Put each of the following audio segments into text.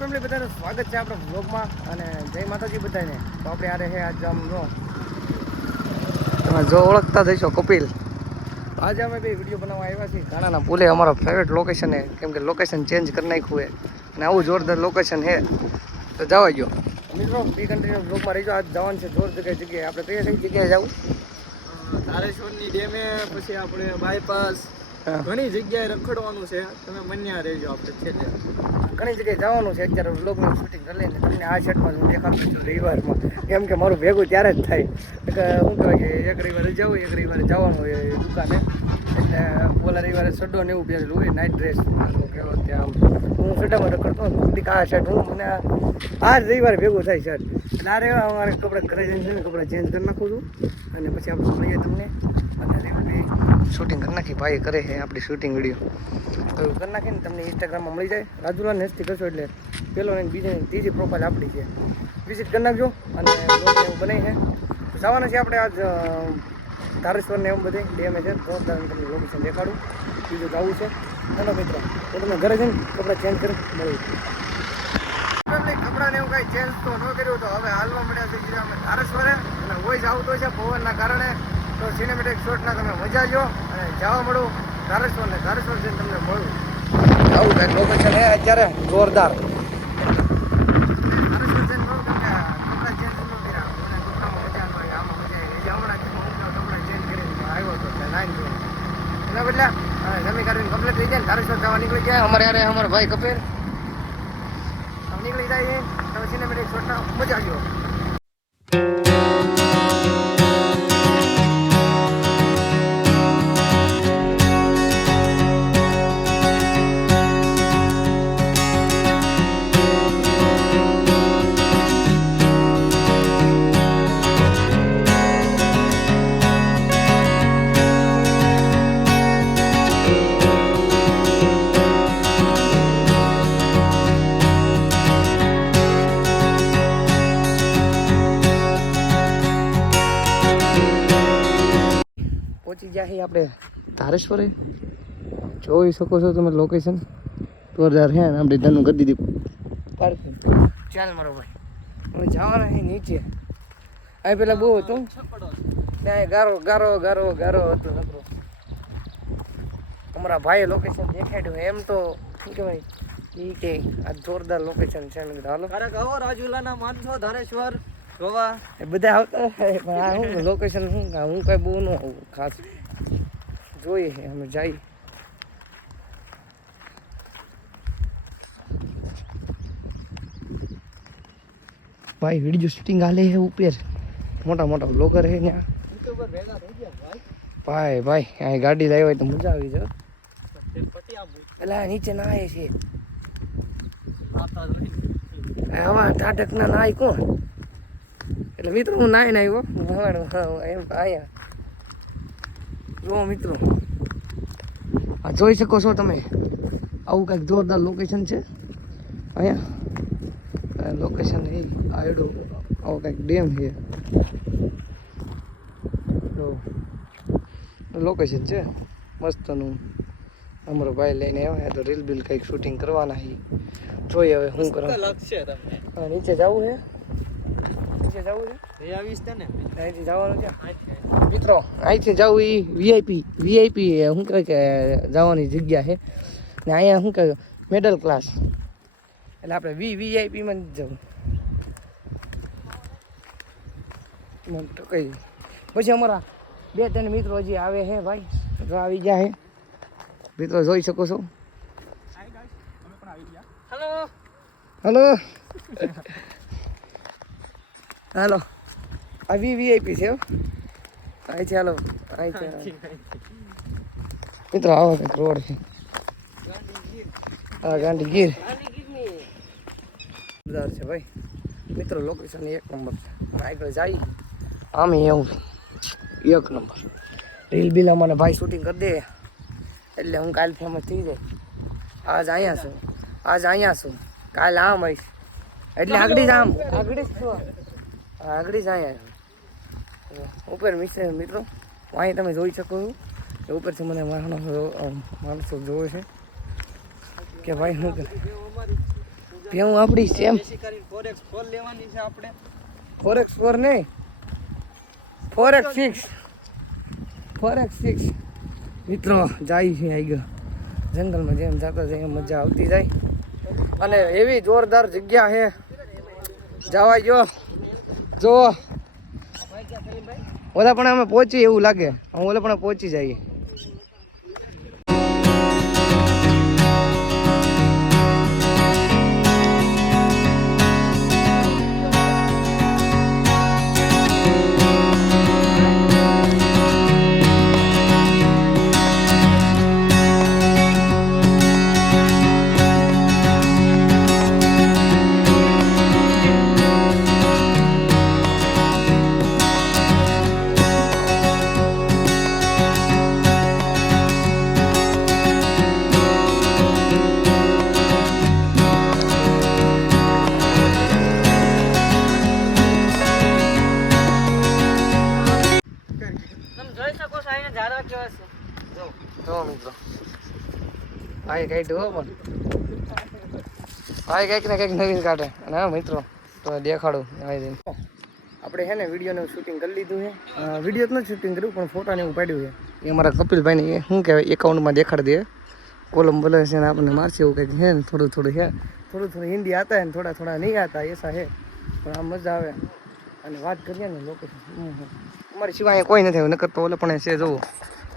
Family બધાનું સ્વાગત છે આપણા વ્લોગમાં અને જય માતાજી બધાને. તો આપણે આ રહે આજ આમ તમે જો ઓળખતા થઈશો કપિલ. આજે અમે બે વિડીયો બનાવવા આવ્યા છીએ ઘાણાના પુલે. અમારો ફેવરેટ લોકેશન છે કેમ કે લોકેશન ચેન્જ કરી નાખ્યું છે અને આવું જોરદાર લોકેશન છે તો જવા ગયો મિત્રો. બી કન્ટિન્યુ વ્લોગમાં રહીજો. આજ જવાનું છે જોર જગ્યાએ. આપણે કઈ જગ્યાએ જવું? તારેશ્વરની ડેમે, પછી આપણે બાયપાસ, ઘણી જગ્યાએ રખડવાનું છે. તમે મન્યા રહેજો. આપણે છેલ્લે ઘણી જગ્યાએ જવાનું છે. અત્યારે વ્લોગનું શૂટિંગ કરી લઈને તમને આ શર્ટમાં હું દેખાડું છું રવિવારમાં, કેમ કે મારું ભેગું ત્યારે જ થાય. શું કહેવાય કે એક રવિવારે જવું, એક રવિવારે જવાનું હોય દુકાને. એટલે ઓલા રવિવારે સડો ને એવું પહેરેલું હોય, નાઇટ ડ્રેસ કહેવો ત્યાં. હું સડામાં રખડતો ને આ શર્ટ હું મને આ રવિવારે ભેગું થાય શર્ટ. એટલે આ રવિવારે અમારે કપડાં ઘરે જઈને છે ને કપડાં ચેન્જ કરી નાખું છું અને પછી આપણે મળીએ તમને. અને રવિવારે શૂટિંગ કરી નાખી. ભાઈ કરે છે આપણી શૂટિંગ વિડીયો તો એવું કરી નાખીને તમને ઇન્સ્ટાગ્રામમાં મળી જાય. રાજુલા નેસ્ટથી કરશો એટલે પહેલો ને બીજી ત્રીજી પ્રોફાઇલ આપણી છે. વિઝિટ કરી નાખજો અને એવું બનાવી છે. જવાના છે આપણે આજ તારેશ્વરને એવું બધે ડેમે છે. તો તમને લોકેશન દેખાડું. બીજું જવું છે ચાલો મિત્રો. તો તમે ઘરે જઈને કપડાં ચેન્જ કરી મળ્યું. કપડાને એવું કાંઈ ચેન્જ તો ન કર્યું તો હવે હાલવા મળ્યા છે અમે તારેશ્વરે. અને વોઇસ આવતો છે પવનના કારણે. તો સિનેમેટિક શોટના તમે મજા લો અને જવા મળું તારેશ્વરને. તારેશ્વર જઈને તમને મળું. આવું કાંઈક લોકેશન છે અત્યારે જોરદાર. બદલા જમી કરીને કમ્પ્લીટ થઈ જાય ને તારેશ્વર જવા નીકળી જાય. અમારે યારે અમારા ભાઈ કપિલ નીકળી જાય તમે સિનેમેટિક શોટના મજા આવ્યો. પહોંચી ગયા છીએ આપણે તારેશ્વરે. જોઈ શકો છો તમે લોકેશન જોરદાર છે ને. આપણે ધનનું કરી દીધી પાર્કિંગ. ચાલ મારો ભાઈ હવે જવાના છે નીચે. અહીં પેલા બહુ હતું ત્યાં ગારો ગારો ગારો ગારો હતો નકરો. અમારા ભાઈએ લોકેશન દેખાડ્યું. એમ તો શું કહેવાય એ કે આ જોરદાર લોકેશન છે. હાલો કહો રાજુલાના માનસો ધારેશ્વર ગોવા એ બધા આવતા પણ આ શું લોકેશન શું હું કાંઈ બહુ ન આવું ખાસ જોઈએ અમે જઈએ. ભાઈ વિડીયો શૂટિંગ હાલે છે ઉપર. મોટા મોટા બ્લોગર છે ત્યાં. યુટ્યુબર ભેગા થઈ ગયા ભાઈ ભાઈ અહીં ગાડી લાવી હોય તો મજા આવી જાય. ભાઈ. એટલે નીચે નાય છે હવા ટાટકના નાય કોણ. એટલે મિત્રો હું નાય આવ્યો એમ અહીંયા જો મિત્રો આ જોઈ શકો છો તમે. આવું કંઈક જોરદાર લોકેશન છે અહીંયા. લોકેશન એ આયડો આવો કંઈક ડેમ છે. લોકેશન છે મસ્તનું. અમારો ભાઈ લઈને આવ્યા તો રીલ બિલ કંઈક શૂટિંગ કરવાના છે. જોઈએ હવે શું કરવા લાગશે તમને. હા નીચે જવું છે. નીચે જવું છે. એ આવીશ તને અહીંથી જવાનું છે મિત્રો. અહીંથી જવું એ વીઆઈપી શું કહેવાય કે જવાની જગ્યા છે ને. અહીંયા શું કહેવાય મિડલ ક્લાસ. એટલે આપણે વીઆઈપીમાં જ જવું. મને તો કહી પછી અમારા બે ત્રણ મિત્રો હજી આવે છે ભાઈ. જો આવી ગયા છે મિત્રો જોઈ શકો છો. હેલો હલો હાલો આ વીઆઈપી છે અહીં છે. હાલો અહીં છે મિત્રો. આવો કંઈક રોડ છે. હા ગાંધી ગીર જોરદાર છે ભાઈ મિત્રો. લોકેશન એક નંબર છે. આગળ જાય આમે એવું એક નંબર. રીલ બિલ મને ભાઈ શૂટિંગ કરી દે એટલે હું કાલ ફેમસ થઈ જાય. આજ અહીંયા છું, આજ અહીંયા છું, કાલ આમ આવીશ એટલે આગળ જ આમ આગળ જ છું. આગળ જ અહીંયા ઉપર મિત્રો અહીં તમે જોઈ શકો છો. એ ઉપરથી મને માણસો જોવે છે કે ભાઈ શું ભેવું આપણી સેમ દેશી કરીને 4x4 લેવાની છે આપણે 4x4 નહીં 4x6 4x6 મિત્રો જાય છે આવી ગયો જંગલમાં જેમ જતા જાય એમ મજા આવતી જાય અને એવી જોરદાર જગ્યા છે જવા જો ઓલા પણ અમે પહોંચી એવું લાગે ઓલા પણ પહોંચી જઈએ જો મિત્રો ભાઈ કાઢ્યું પણ ભાઈ કંઈક ને કંઈક નવીન કાઢે અને હા મિત્રો તો દેખાડું આપણે છે ને વિડીયોનું શૂટિંગ કરી લીધું છે વિડીયો તો નથી શૂટિંગ કર્યું પણ ફોટાને એવું પાડ્યું છે એ અમારા કપિલભાઈને એ શું કહેવાય એકાઉન્ટમાં દેખાડી દે કોલમ બોલે છે ને આપણને મારશે એવું કંઈક છે ને થોડું છે થોડું હિન્દી આતા હે ને થોડા નહીં આતા એસા હે પણ આ મજા આવે અને વાત કરીએ ને લોકો અમારી સિવાય અહીંયા કોઈ નથી આવ્યું નકર તો ઓલે પણ છે જોવો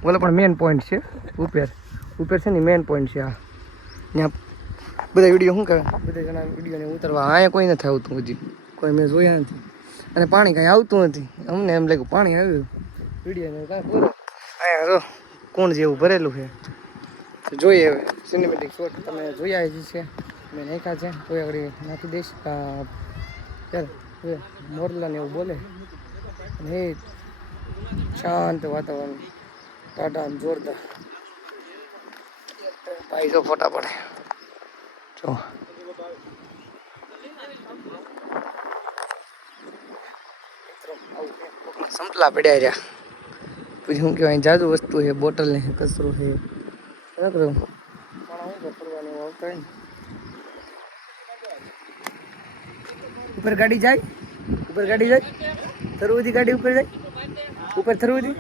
ઓલે પણ મેન પોઈન્ટ છે ઉપર છે ને મેન પોઈન્ટ છે આ ત્યાં બધા વિડીયો શું કહેવાય બધા જણા વિડીયોને ઉતરવા અહીંયા કોઈ નથી આવતું હજી કોઈ મેં જોયા નથી અને પાણી કાંઈ આવતું નથી અમને એમ લાગ્યું પાણી આવ્યું વિડીયોને કાંઈ પૂરો અહીંયા જો કોણ જેવું ભરેલું છે જોઈએ હવે સિનેમેટિક શોટ તમે જોયા જ છે મેં નાખ્યા છે કોઈ આગળ નાખી દઈશ ચાલ મોરલાને એવું બોલે અને એ શાંત વાતાવરણ ટાટા જોરદાર ભાઈ જો ફોટા પડે જો સંપલા પડ્યા રહ્યા પછી શું કહેવાય જાદુ વસ્તુ છે બોટલ ને કચરો છે બરાબર ઉપર ગાડી જાય તરવજી ગાડી ઉપર જાય ઉપર તરવજી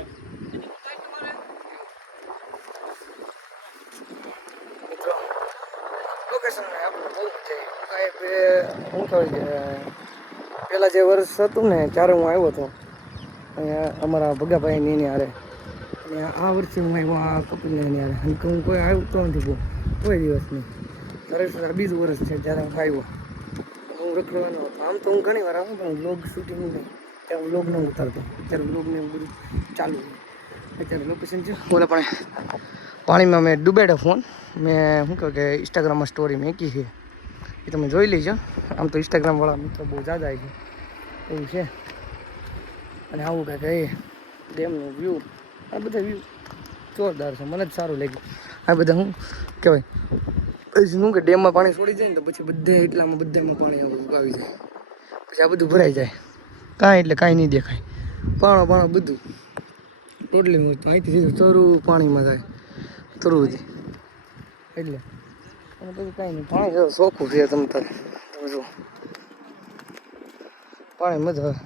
શું કહેવાય પેલા જે વર્ષ હતું ને ત્યારે હું આવ્યો હતો અહીંયા અમારા ભગાભાઈ એની હારે અને આ વર્ષે હું આવ્યો આ કપિલને એની હારે અને હું કોઈ આવ્યું તો નથી કોઈ દિવસ નહીં ત્યારે બીજું વર્ષ છે જ્યારે હું આવ્યો હું રખડવાનો હતો આમ તો હું ઘણી વાર આવું પણ વ્લોગ શૂટિંગ નહીં ત્યારે હું વ્લોગ ન ઉતારતો અત્યારે વ્લોગને એવું બધું ચાલુ અત્યારે લોકેશન છે બોલે પણ પાણીમાં મેં ડૂબાડ્યો ફોન મેં શું કહું કે ઇન્સ્ટાગ્રામમાં સ્ટોરી મૂકી છે એ તમે જોઈ લેજો આમ તો ઇન્સ્ટાગ્રામવાળા મિત્રો બહુ જ્યાદા આવી છે એવું છે અને આવું કાંઈક એ ડેમનું વ્યૂ આ બધા વ્યૂ જોરદાર છે મને જ સારું લાગ્યું આ બધા શું કહેવાય પછી શું કે ડેમમાં પાણી છોડી જાય ને તો પછી બધામાં પાણી આવી જાય પછી આ બધું ભરાઈ જાય કાંઈ એટલે કાંઈ નહીં દેખાય પાણો બધું ટોટલી અહીંથી સીધું તરું પાણીમાં જાય તરવું એટલે અને પછી કાંઈ નહીં પાણી ચોખ્ખું છે તમે જુઓ પાણી મજા આવે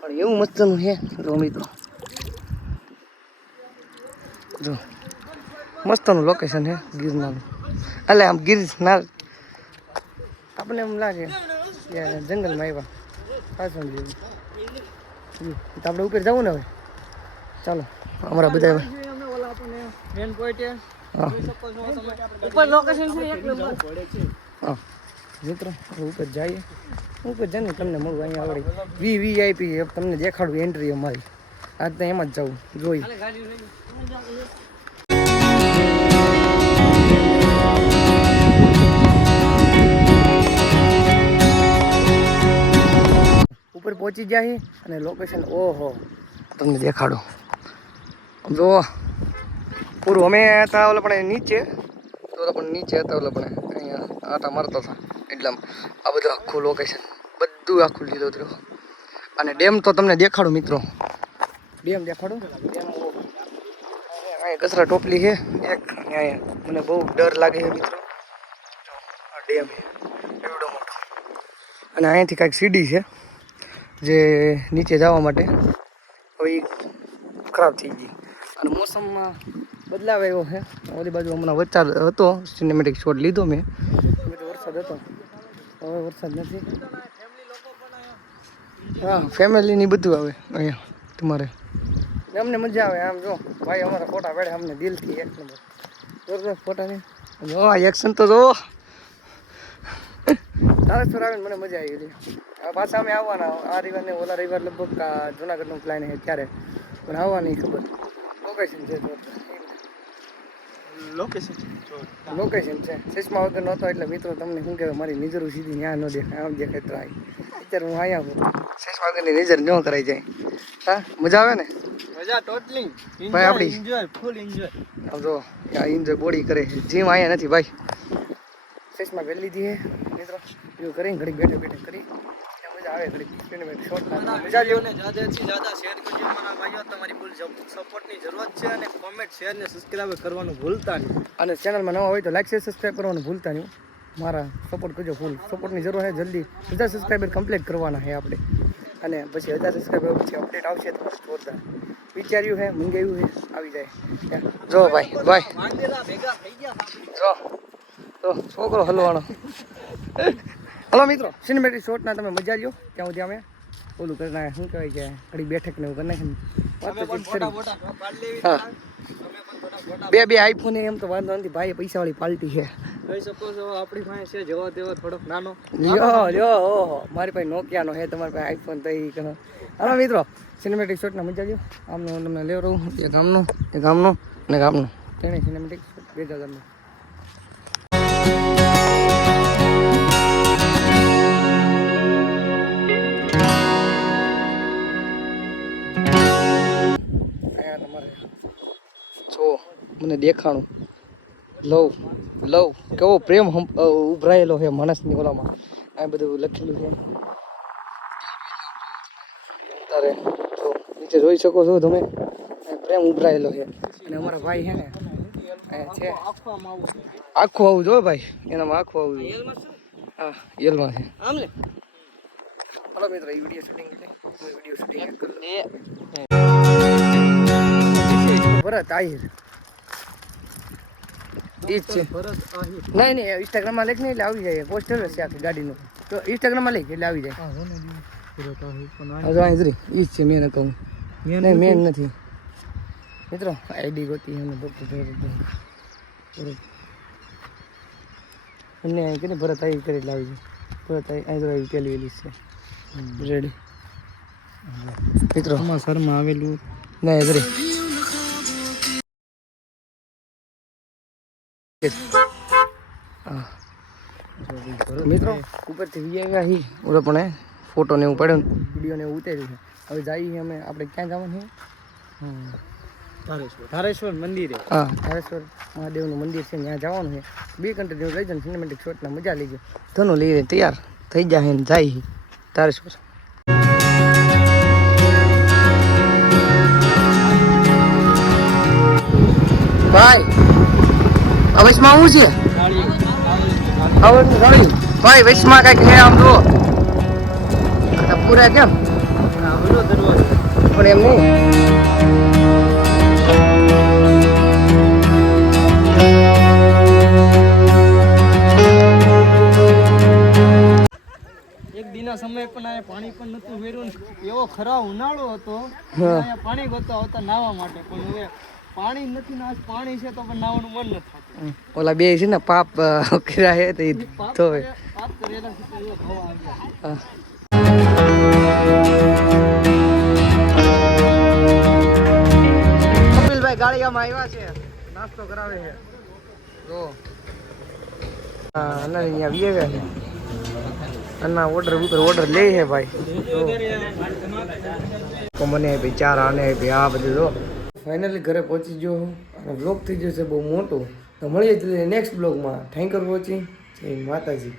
પણ એવું મસ્તનું છે જો મિત્રો જો મસ્તનું લોકેશન છે ગિરનારનું એટલે આમ ગિરનાર આપણને એમ લાગે કે જંગલમાં આવ્યા પાછળ જેવું તો આપણે ઉપર જવું ને હવે ચાલો અમારા બધા મેન પોઈન્ટ હા ઉપર લોકેશન છે એક નંબર હા મિત્રો ઉપર જઈએ ઉપર જઈને તમને મળું અહીંયા આવડી વીઆઈપી તમને દેખાડું એન્ટ્રી અમારી આજ તો એમ જ જવું જોઈ ઉપર પહોંચી ગયા છે અને લોકેશન ઓહો તમને દેખાડો જો પૂરું અમે હતા ઓલા પણ નીચે ઓલા પણ નીચે હતા ઓલા પણ અહીંયા આટા મારતા હતા એટલામાં આ બધું આખું લોકેશન બધું આખું લીધું અને ડેમ તો તમને દેખાડું મિત્રો ડેમ દેખાડું ડેમ અહીંયા કચરા ટોપલી છે એક અહીંયા મને બહુ ડર લાગે છે મિત્રો આ ડેમ છે એવડો મોટો. અને અહીંયાથી કાંઈક સીડી છે જે નીચે જવા માટે. હવે એ ખરાબ થઈ ગઈ અને મોસમમાં બદલાવ આવ્યો છે. ઓલી બાજુ હમણાં વરસાદ હતો, સિનેમેટિક શોટ લીધો મેં, વરસાદ હતો, હવે વરસાદ નથી. હા, ફેમિલીની બધું આવે અહીંયા તમારે. અમને મજા આવે. આમ જો ભાઈ અમારા ફોટા પાડે અમને દિલથી એક નંબર જોરદાર ફોટા નહીં. જો એક્શન તો જો તારેશ્વર આવીને મને મજા આવી ગઈ. પાછા અમે આવવાના આ રવિવાર ને ઓલા રવિવાર લગભગ જુનાગઢનું પ્લાન છે ત્યારે, પણ આવવાની ખબર. લોકેશન છે લોકેશન છે ચશ્મા વગર નહોતો એટલે મિત્રો તમને શું કહેવાય, મારી નજરો સીધી ત્યાં ન દેખાય, આમ દેખાય તો અત્યારે હું અહીંયા છું. ચશ્મા વગરની નજર ન કરાઈ જાય. હા, મજા આવે ને? મજા ટોટલી ભાઈ આપણી એન્જોય, ફૂલ એન્જોય. આમ જો એન્જોય બોડી કરે છે. જીમ અહીંયા નથી ભાઈ. ચશ્મા પહેરી લીધી છે મિત્રો, એવું કરીને ઘડી બેઠે બેઠે કરી મજા આવે. ઘડી શોર્ટ મજા જેવું જ્યાદાથી જ્યાદા શેર કરજો મારા ભાઈઓ. તમારી ફૂલ સપોર્ટની જરૂરત છે અને કોમેન્ટ શેર ને સબસ્ક્રાઇબ કરવાનું ભૂલતા નહીં. અને ચેનલમાં નવા હોય તો લાઈક શેર સબસ્ક્રાઈબ કરવાનું ભૂલતા નહીં. મારા સપોર્ટ કરજો, ફૂલ સપોર્ટની જરૂર છે. જલ્દી 1000 સબસ્ક્રાઈબર કમ્પ્લીટ કરવાના છે આપણે. અને પછી 1000 સબસ્ક્રાઈબર પછી અપડેટ આવશે તો જોરદાર વિચાર્યું છે, મંગાવ્યું છે, આવી જાય. જો ભાઈ ભેગા થઈ ગયા જો તો છોકરો હલવાનો. હલો મિત્રો, સિનેમેટિક શોટના તમે મજા લ્યો. ત્યાં સુધી અમે ઓલું કરી નાખે, શું કહેવાય કે ઘડી બેઠક ને એવું કરી નાખે. હા, બે આઈફોન એમ તો વાંધો નથી ભાઈ, પૈસાવાળી પાર્ટી છે. કહી શકો છો આપણી પાસે છે જેવો તેવો થોડોક નાનો. લ્યો ઓહો, મારી પાસે નોકિયાનો છે, તમારી પાસે આઈફોન તો એ કરો. હાલો મિત્રો, સિનેમેટિક શોટના મજા લ્યો. આમનો હું તમને લેવ રહું, એક આમનું અને ગામનું તેને સિનેમેટિક શોટ 2000 મને દેખાણું લવ કેવો પ્રેમ ઉભરાયેલો છે માણસની ઓલામાં. આ બધું લખેલું છે તારે તો નીચે જોઈ શકો છો તમે, પ્રેમ ઉભરાયેલો છે. અને અમારા ભાઈ છે ને છે આખું આવું જો ભાઈ, એનામાં આખું આવું. હા, યલમાં છે આમ ને. હલો મિત્રો, એ વિડીયો શૂટિંગ ભરત આહિર ઈ જ છે. નહીં ઇન્સ્ટાગ્રામમાં લખ નહીં એટલે આવી જાય. પોસ્ટર છે આખી ગાડીનું, તો ઇન્સ્ટાગ્રામમાં લખ એટલે આવી જાય. ઈ જ છે મેન અકાઉન્ટ. નહીં મેન નથી મિત્રો, આઈડી ગોતી એમને એમને અહીં કે ભરત આવી કરી એટલે આવી જાય. ભરત અહીં તો આવી પેલી વેલી છે રેડી મિત્રો. શરમાં આવેલું નહીં હજરી મિત્રો ઉપરથી વી આવ્યા ઓલો પણ ફોટો ને એવું પડ્યો, વિડીયો ને એવું ઉતાર્યું છે. હવે જઈએ અમે, આપણે ક્યાં જવાનું છે? ધારેશ્વર મંદિરે. હા, ધારેશ્વર મહાદેવનું મંદિર છે, ત્યાં જવાનું છે. 2 કન્ટિન્યુ લઈ જાય સિનેમેટિક શોટના મજા લઈ જાય. ધનું લઈ તૈયાર થઈ જાય ને જાય ધારેશ્વર. ભાઈ અવશમાં શું છે? ભાઈ વૈશમાં કઈક હે આમ જો પૂરા કેમ પણ એમ નહીં. એક દિના સમય પણ આ પાણી પણ નતું વેર્યું. એવો ખરાબ ઉનાળો હતો, અહીંયા પાણી ગોતવા આવતા નાહવા માટે, પણ હવે પાણી નથી ને આજ પાણી છે તો પણ નાવાનું મન નથી થતું. ઓલા બે છે ને પાપ કર્યા હે તો પાપ કરેલા છે તો એવો ભાવ આવ્યો. કપિલભાઈ ગાળિયામાં આવ્યા છે, નાસ્તો કરાવે છે જો. અને અહીંયા આવ્યા છે અને ઓર્ડર લે છે ભાઈ. તો મને ભાઈ ચાર આને ભાઈ આ બધું જો. ફાઇનલી ઘરે પહોંચી ગયો હું અને બ્લોગ થઈ જશે બહુ મોટું. તો મળીએ નેક્સ્ટ બ્લોગમાં. Thank you for watching. જય માતાજી.